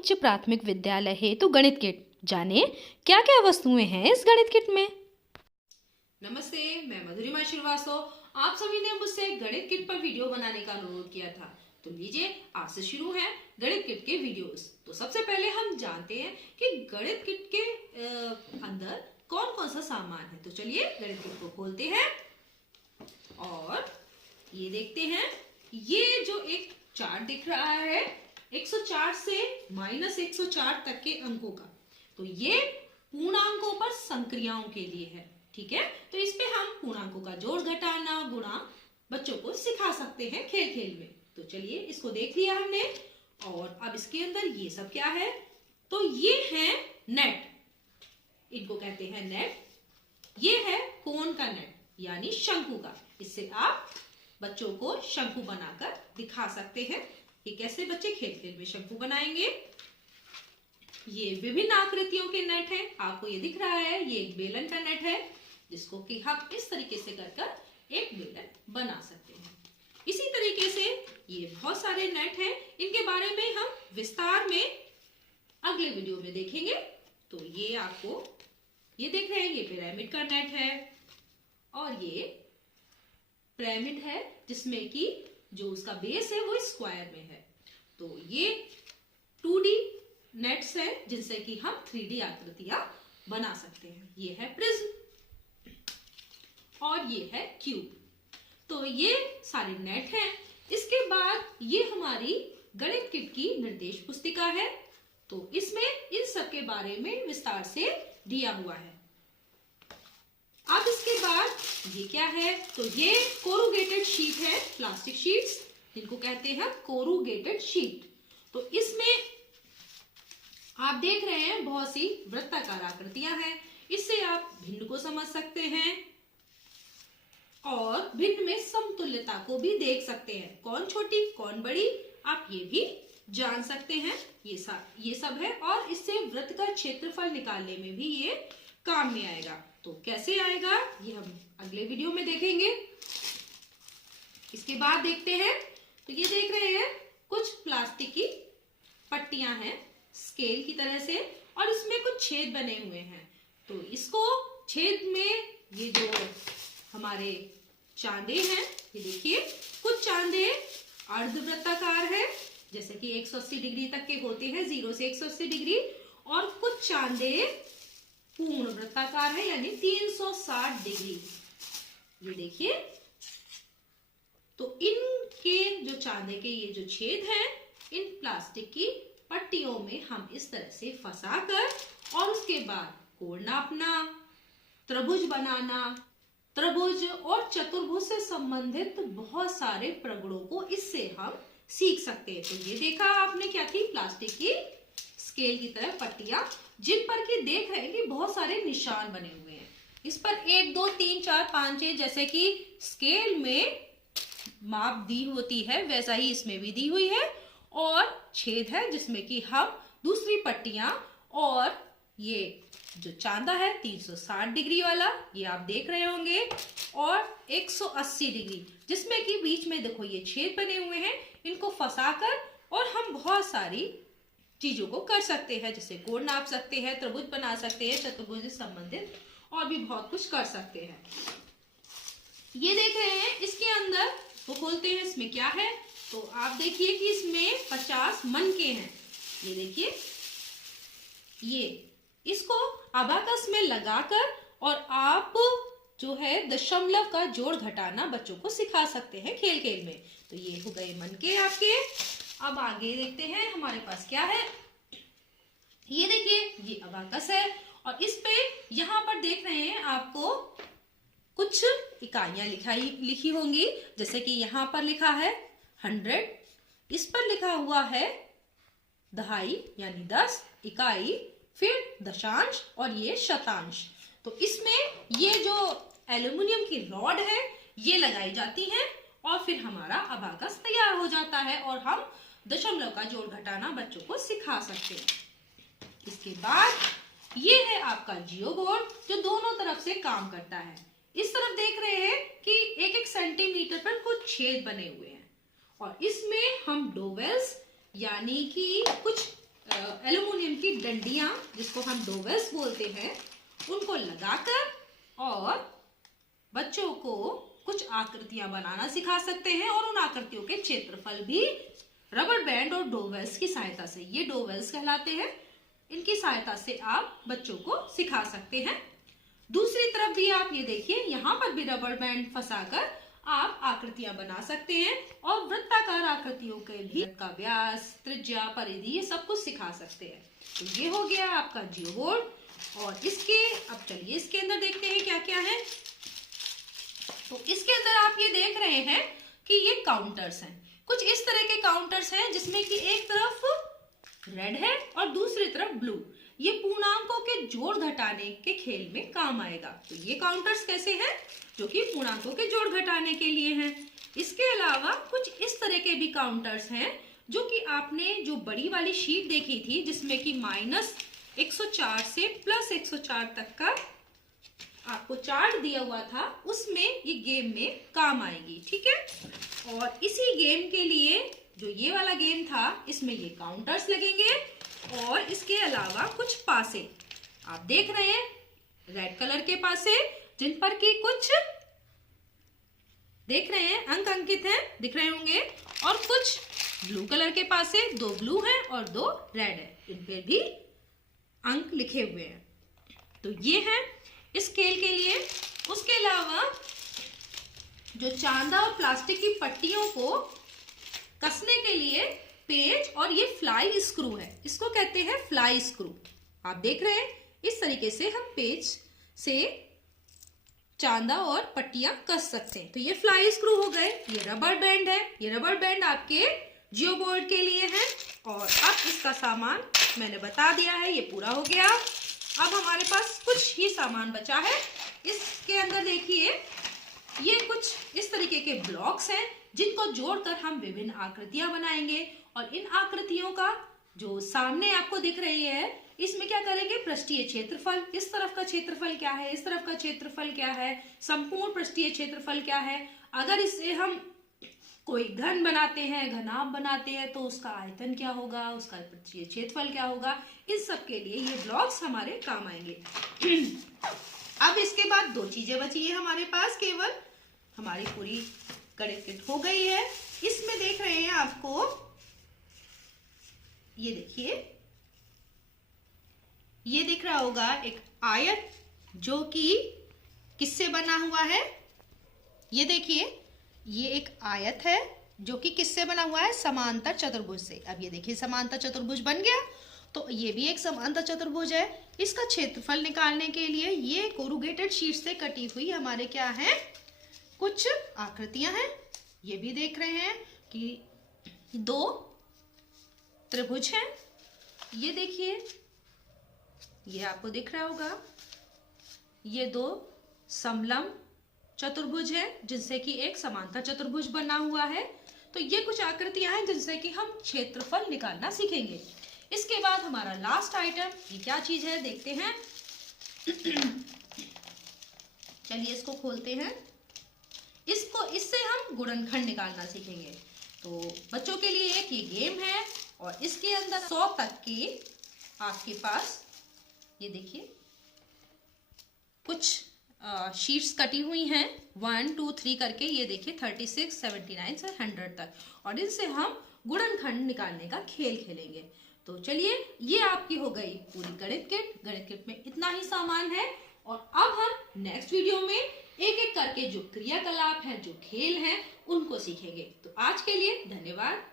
उच्च प्राथमिक विद्यालय हेतु गणित किट। जाने क्या क्या वस्तुएं हैं इस गणित किट में। नमस्ते, मैं मधुरिमा श्रीवास्तव। आप सभी ने मुझसे गणित किट पर वीडियो बनाने का अनुरोध किया था, तो लीजिए आज से शुरू है गणित किट के वीडियोस। तो सबसे पहले हम जानते हैं कि गणित किट के अंदर कौन कौन सा सामान है। तो चलिए गणित किट को खोलते हैं और ये देखते हैं। ये जो एक चार्ट दिख रहा है 104 से -104 तक के अंकों का, तो ये पूर्णांकों पर संक्रियाओं के लिए है। ठीक है, तो इस पे हम पूर्णांकों का जोड़ घटाना गुणा बच्चों को सिखा सकते हैं खेल खेल में। तो चलिए इसको देख लिया हमने। और अब इसके अंदर ये सब क्या है, तो ये है नेट, इनको कहते हैं नेट। ये है कोण का नेट यानी शंकु का। इससे आप बच्चों को शंकु बनाकर दिखा सकते हैं कि कैसे बच्चे खेल खेल में शंकु बनाएंगे। ये विभिन्न आकृतियों के नेट हैं, आपको ये दिख रहा है। ये एक बेलन का नेट है जिसको कि हम इस तरीके से कर एक बेलन बना सकते हैं। इसी तरीके से ये बहुत सारे नेट हैं, इनके बारे में हम विस्तार में अगले वीडियो में देखेंगे। तो ये आपको ये देख रहे हैं, ये पिरामिड का नेट है और ये पिरामिड है जिसमें कि जो उसका बेस है वो स्क्वायर में है। तो ये 2D नेट्स है जिनसे कि हम 3D आकृतियां बना सकते हैं। ये है प्रिज्म और ये है क्यूब। तो ये सारे नेट हैं। इसके बाद ये हमारी गणित किट की निर्देश पुस्तिका है। तो इसमें इन सब के बारे में विस्तार से दिया हुआ है। अब इसके बाद ये क्या है, तो ये कोरुगेटेड शीट है, प्लास्टिक शीट्स जिनको कहते हैं कोरुगेटेड शीट। तो इसमें आप देख रहे हैं बहुत सी वृत्ताकार आकृतियां हैं। इससे आप भिन्न को समझ सकते हैं और भिन्न में समतुल्यता को भी देख सकते हैं, कौन छोटी कौन बड़ी, आप ये भी जान सकते हैं। ये सब है और इससे वृत्त का क्षेत्रफल निकालने में भी ये काम में आएगा। तो कैसे आएगा ये हम अगले वीडियो में देखेंगे। इसके बाद देखते हैं, तो ये देख रहे हैं कुछ प्लास्टिक की पट्टियां हैं स्केल की तरह से और इसमें कुछ छेद बने हुए हैं। तो इसको छेद में ये जो हमारे चांदे हैं, ये देखिए कुछ चांदे अर्धवृत्ताकार है जैसे कि 180 डिग्री तक के होते हैं, 0 से 180 डिग्री, और कुछ चांदे पूर्ण वृत्ताकार है यानी 360 डिग्री। ये देखिए, तो इनके जो चांदे के ये जो छेद हैं, इन प्लास्टिक की पट्टियों में हम इस तरह से फंसाकर और उसके बाद कोण नापना, त्रिभुज बनाना, त्रिभुज और चतुर्भुज से संबंधित बहुत सारे प्रगुणों को इससे हम सीख सकते हैं। तो ये देखा आपने क्या थी, प्लास्टिक की स्केल की तरह पट्टियां, जिन पर कि देख रहे हैं कि बहुत सारे निशान बने हुए हैं। इस पर 1 2 3 4 5 6 जैसे कि स्केल में माप दी होती है वैसा ही इसमें भी दी हुई है, और छेद है जिसमें कि हम दूसरी पट्टियां और ये जो चांदा है 360 डिग्री वाला ये आप देख रहे होंगे, और 180 डिग्री जिसमें कि बीच में देखो ये छेद बने हुए हैं, इनको फंसाकर और हम बहुत सारी चीजों को कर सकते हैं, जैसे कोण नाप सकते हैं, त्रिभुज बना सकते हैं, चतुर्भुज से संबंधित और भी बहुत कुछ कर सकते हैं। ये देख रहे हैं इसके अंदर, वो खोलते हैं इसमें क्या है, तो आप देखिए कि इसमें 50 मनके हैं। ये देखिए, ये इसको अबाकस में लगाकर और आप जो है दशमलव का जोड़ घटाना बच्चों को सिखा सकते हैं खेल खेल में। तो ये हो गए मनके आपके। अब आगे देखते हैं हमारे पास क्या है। ये देखिए, ये अबाकस है और इस पे यहाँ पर देख रहे हैं आपको कुछ इकाइयां लिखी होंगी, जैसे कि यहाँ पर लिखा है 100, इस पर लिखा हुआ है दहाई यानी 10 इकाई, फिर दशांश और ये शतांश। तो इसमें ये जो एल्युमिनियम की रॉड है ये लगाई जाती है और फिर हमारा अबाकस तैयार हो जाता है और हम दशमलव का जोड़ घटाना बच्चों को सिखा सकते हैं। इसके बाद ये है आपका जियो बोर्ड जो दोनों तरफ से काम करता है। इस तरफ देख रहे हैं कि 1-1 सेंटीमीटर पर कुछ छेद बने हुए हैं और इसमें हम डोवेल्स यानी कि कुछ एल्युमिनियम की डंडियां, जिसको हम डोवेल्स बोलते हैं, उनको लगाकर और बच्चों को कुछ आकृतियां बनाना सिखा सकते हैं और उन आकृतियों के क्षेत्रफल भी रबर बैंड और डोवेल्स की सहायता से, ये डोवेल्स कहलाते हैं, इनकी सहायता से आप बच्चों को सिखा सकते हैं। दूसरी तरफ भी आप ये देखिए, यहाँ पर भी रबर बैंड फंसाकर आप आकृतियां बना सकते हैं और वृत्ताकार आकृतियों के भी का व्यास, त्रिज्या, परिधि, ये सब कुछ सिखा सकते हैं। तो ये हो गया आपका जियोबोर्ड। और इसके अब चलिए इसके अंदर देखते हैं क्या क्या है। तो इसके अंदर आप ये देख रहे हैं कि ये काउंटर्स हैं। कुछ इस तरह के काउंटर्स हैं जिसमें कि एक तरफ रेड है और दूसरी तरफ ब्लू। ये पूर्णांकों के जोड़ घटाने के खेल में काम आएगा। तो ये काउंटर्स कैसे हैं? जो कि पूर्णांकों के जोड़ घटाने के लिए हैं। इसके अलावा कुछ इस तरह के भी काउंटर्स हैं जो कि आपने जो बड़ी वाली शीट देखी थी, जिसमें कि -104 से +104 तक का आपको चार्ट दिया हुआ था, उसमें ये गेम में काम आएगी। ठीक है। और इसी गेम के लिए जो ये वाला गेम था, इसमें ये काउंटर्स लगेंगे और इसके अलावा कुछ पासे आप देख रहे हैं, रेड कलर के पासे, जिन पर की कुछ देख रहे हैं अंक अंकित हैं, दिख रहे होंगे, और कुछ ब्लू कलर के पासे, 2 ब्लू हैं और 2 रेड है, इन पे भी अंक लिखे हुए हैं। तो ये है इस खेल के लिए। उसके अलावा जो चांदा और प्लास्टिक की पट्टियों को कसने के लिए पेच और ये फ्लाई स्क्रू है, इसको कहते हैं फ्लाई स्क्रू। आप देख रहे हैं इस तरीके से हम पेच से चांदा और पट्टियां कस सकते हैं। तो ये फ्लाई स्क्रू हो गए। ये रबर बैंड है, ये रबर बैंड आपके जियोबोर्ड के लिए है। और अब इसका सामान मैंने बता दिया है, ये पूरा हो गया। अब हमारे पास कुछ ही सामान बचा है। इसके अंदर देखिए, ये कुछ इस तरीके के ब्लॉक्स हैं जिनको जोड़कर हम विभिन्न आकृतियां बनाएंगे। और इन आकृतियों का जो सामने आपको दिख रही है, इसमें क्या करेंगे, पृष्ठीय क्षेत्रफल, इस तरफ का क्षेत्रफल क्या है, इस तरफ का क्षेत्रफल क्या है, संपूर्ण पृष्ठीय क्षेत्रफल क्या है। अगर इसे हम कोई घन बनाते हैं, घनाभ बनाते हैं, तो उसका आयतन क्या होगा, उसका पृष्ठीय क्षेत्रफल क्या होगा, इन सब के लिए ये ब्लॉक्स हमारे काम आएंगे। अब इसके बाद 2 चीजें बची है हमारे पास, केवल हमारी पूरी गणित किट हो गई है। इसमें देख रहे हैं आपको, ये देखिए, ये दिख रहा होगा एक आयत जो कि किससे बना हुआ है। ये देखिए, ये एक आयत है जो कि किससे बना हुआ है, समांतर चतुर्भुज से। अब ये देखिए समांतर चतुर्भुज बन गया। तो ये भी एक समांतर चतुर्भुज है। इसका क्षेत्रफल निकालने के लिए ये कोरुगेटेड शीट से कटी हुई हमारे क्या है, कुछ आकृतियां हैं। ये भी देख रहे हैं कि 2 त्रिभुज हैं। ये देखिए, ये आपको दिख रहा होगा, ये 2 समलंब चतुर्भुज है जिनसे कि एक समांतर चतुर्भुज बना हुआ है। तो ये कुछ आकृतियां हैं जिनसे कि हम क्षेत्रफल निकालना सीखेंगे। इसके बाद हमारा लास्ट आइटम, ये क्या चीज है देखते हैं। चलिए इसको खोलते हैं। इससे हम गुणनखंड निकालना सीखेंगे। तो बच्चों के लिए एक ये गेम है और इसके अंदर 100 तक के आपके पास, ये देखिए, कुछ शीट्स कटी हुई हैं 1 2 3 करके। ये देखिए 36, 79 से 100 तक, और इनसे हम गुणनखंड निकालने का खेल खेलेंगे। तो चलिए, ये आपकी हो गई पूरी गणित किट। गणित किट में इतना ही सामान है और अब हम नेक्स्ट वीडियो में एक एक करके जो क्रियाकलाप हैं, जो खेल हैं, उनको सीखेंगे। तो आज के लिए धन्यवाद।